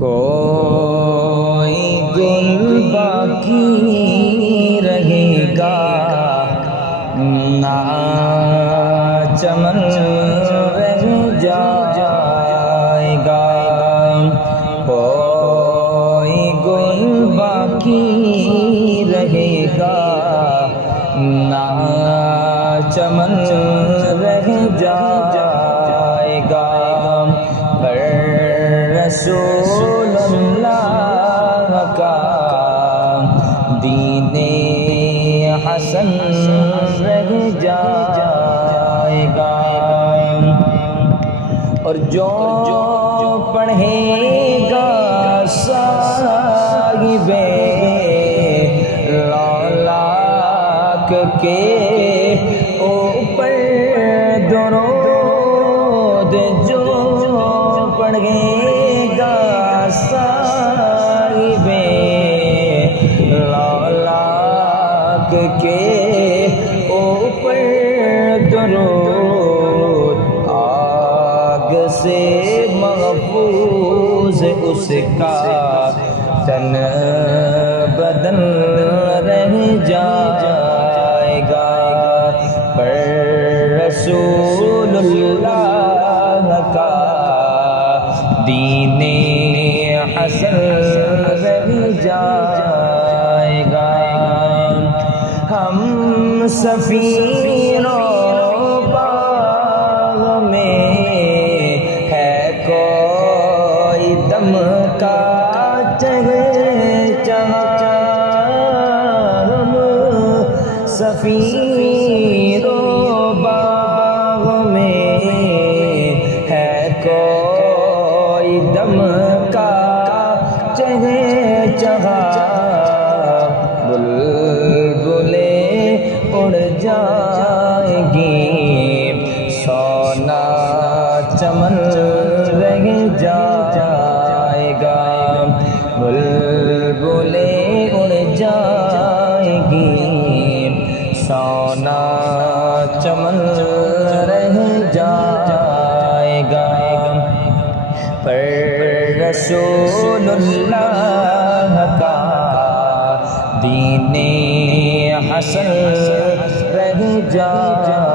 کوئی گل باقی رہے گا نہ چمن رہ جائے گا، کوئی گل باقی رہے گا نہ چمن رہ جائے گا، پر رسول اللہ کا دین حسن رہ جائے گا۔ اور جو پڑھے گا صاحب لولاک کے اوپر درود، جو پڑھے گا صاحب لولاک کے اوپر درود، آگ سے محفوظ اس کا تن بدن رہ جائے گا، پر رسول اللہ کا دین حسن رہ جائے گا۔ ہم سفینوں باغ میں ہے کوئی دم کا چہچہا، ہم سفینوں باغ میں ہے کوئی دم کا چہچہا، بلبلیں اڑ جائیں گی سونا چمن رہ جائے گا، بلبلیں اڑ جائیں گی سونا چمن رہ جائے گا، پر رسول اللہ کا دین حسن رہ جائے گا۔